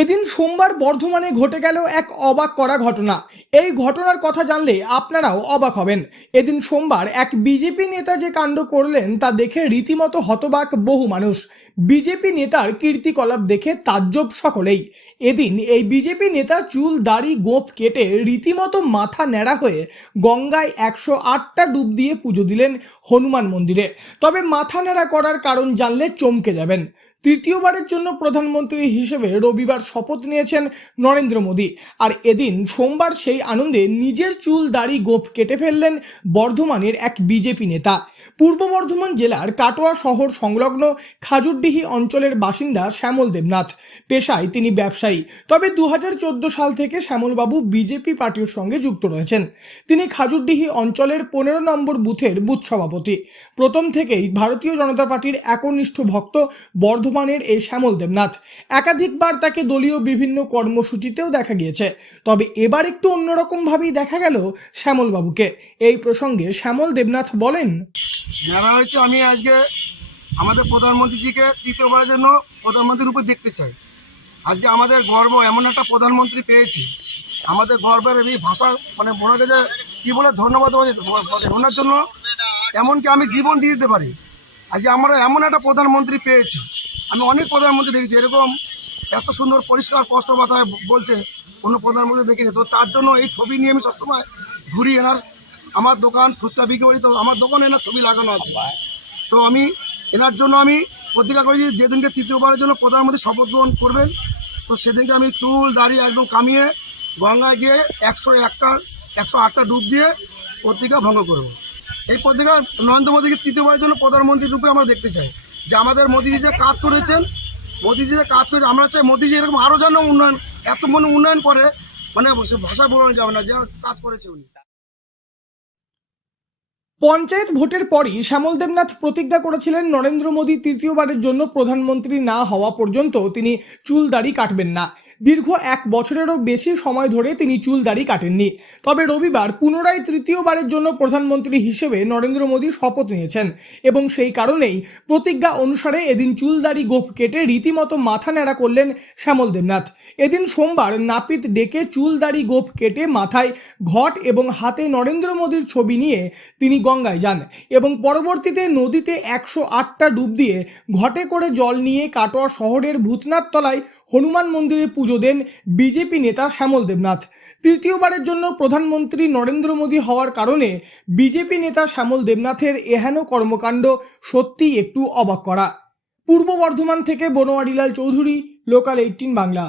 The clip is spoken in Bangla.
এদিন সোমবার বর্ধমানে ঘটে গেল এক অবাক করা ঘটনা। এই ঘটনার কথা জানলে আপনারাও অবাক হবেন। এদিন সোমবার এক বিজেপি নেতা যে কাণ্ড করলেন তা দেখে রীতিমতো হতবাক বহু মানুষ। বিজেপি নেতার কীর্তিকলাপ দেখে তাজ্জব সকলেই। এদিন এই বিজেপি নেতা চুল দাড়ি গোঁফ কেটে রীতিমতো মাথা ন্যাড়া হয়ে গঙ্গায় 108টা ডুব দিয়ে পুজো দিলেন হনুমান মন্দিরে। তবে মাথা ন্যাড়া করার কারণ জানলে চমকে যাবেন। তৃতীয়বারের জন্য প্রধানমন্ত্রী হিসেবে রবিবার শপথ নিয়েছেন নরেন্দ্র মোদী। আর এদিন সোমবার সেই আনন্দে নিজের চুল দাড়ি গোঁফ কেটে ফেললেন বর্ধমানের এক বিজেপি নেতা। পূর্ব বর্ধমান জেলার কাটোয়া শহর সংলগ্ন খাজুরডিহি অঞ্চলের বাসিন্দা শ্যামল দেবনাথ। পেশায় তিনি ব্যবসায়ী। তবে 2014 সাল থেকে শ্যামলবাবু বিজেপি পার্টির সঙ্গে যুক্ত রয়েছেন। তিনি খাজুরডিহি অঞ্চলের 15 নম্বর বুথের বুথ সভাপতি। প্রথম থেকেই ভারতীয় জনতা পার্টির একনিষ্ঠ ভক্ত বর্ধমানের এই শ্যামল দেবনাথ। একাধিকবার তাকে দলীয় বিভিন্ন কর্মসূচিতেও দেখা গিয়েছে। তবে এবার একটু অন্যরকমভাবেই দেখা গেল শ্যামলবাবুকে। এই প্রসঙ্গে শ্যামল দেবনাথ বলেন, জানা হয়েছে আমি আজকে আমাদের প্রধানমন্ত্রীজিকে তৃতীয়বারের জন্য প্রধানমন্ত্রীর উপর দেখতে চাই। আজকে আমাদের গর্ব, এমন একটা প্রধানমন্ত্রী পেয়েছি। আমাদের গর্বের এই ভাষা ওনাকে যে কী বলে ধন্যবাদ ওনার জন্য, এমনকি আমি জীবন দিয়ে দিতে পারি। আজকে আমরা এমন একটা প্রধানমন্ত্রী পেয়েছি। আমি অনেক প্রধানমন্ত্রী দেখেছি, এরকম এত সুন্দর পরিষ্কার স্পষ্ট কথায় বলছে কোনো প্রধানমন্ত্রী দেখিনি। তো তার জন্য এই ছবি নিয়ে আমি সবসময় ঘুরি। এনার আমার দোকান ফুচকা বিক্রি করি, তো আমার দোকানে এনার ছবি লাগানো আছে। তো আমি এনার জন্য আমি প্রতিজ্ঞা করেছি, যেদিনকে তৃতীয়বারের জন্য প্রধানমন্ত্রী শপথ গ্রহণ করবেন, তো সেদিনকে আমি চুল দাড়ি একদম কামিয়ে গঙ্গায় গিয়ে 108টা ডুব দিয়ে পত্রিকা ভঙ্গ করব। এই পত্রিকা নরেন্দ্র মোদীকে তৃতীয়বারের জন্য প্রধানমন্ত্রী রূপে আমরা দেখতে চাই। যে আমাদের মোদীজি যে কাজ করেছেন, আমরা চাই মোদীজি এরকম আরও যেন উন্নয়ন, এত উন্নয়ন করে, ভাষা বলানো যাবে না, যে কাজ করেছে উনি। পঞ্চায়েত ভোটের পরই শ্যামল দেবনাথ প্রতিজ্ঞা করেছিলেন নরেন্দ্র মোদী তৃতীয়বারের জন্য প্রধানমন্ত্রী না হওয়া পর্যন্ত তিনি চুল দাড়ি কাটবেন না। দীর্ঘ 1 বছরেরও বেশি সময় ধরে তিনি চুল দাড়ি কাটেননি। তবে রবিবার পুনরায় তৃতীয়বারের জন্য প্রধানমন্ত্রী হিসেবে নরেন্দ্র মোদী শপথ নিয়েছেন এবং সেই কারণেই প্রতিজ্ঞা অনুসারে এদিন চুল দাড়ি গোঁফ কেটে রীতিমতো মাথা ন্যাড়া করলেন শ্যামল দেবনাথ। এদিন সোমবার নাপিত ডেকে চুল দাড়ি গোঁফ কেটে মাথায় ঘট এবং হাতে নরেন্দ্র মোদীর ছবি নিয়ে তিনি গঙ্গায় যান এবং পরবর্তীতে নদীতে 108টা ডুব দিয়ে ঘটে করে জল নিয়ে কাটোয়া শহরের ভূতনাথ তলায় হনুমান মন্দিরে পুজো দেন বিজেপি নেতা শ্যামল দেবনাথ। তৃতীয়বারের জন্য প্রধানমন্ত্রী নরেন্দ্র মোদী হওয়ার কারণে বিজেপি নেতা শ্যামল দেবনাথের এহেন কর্মকাণ্ড সত্যিই একটু অবাক করা। পূর্ব বর্ধমান থেকে বনোয়ারিলাল চৌধুরী, লোকাল 18 বাংলা।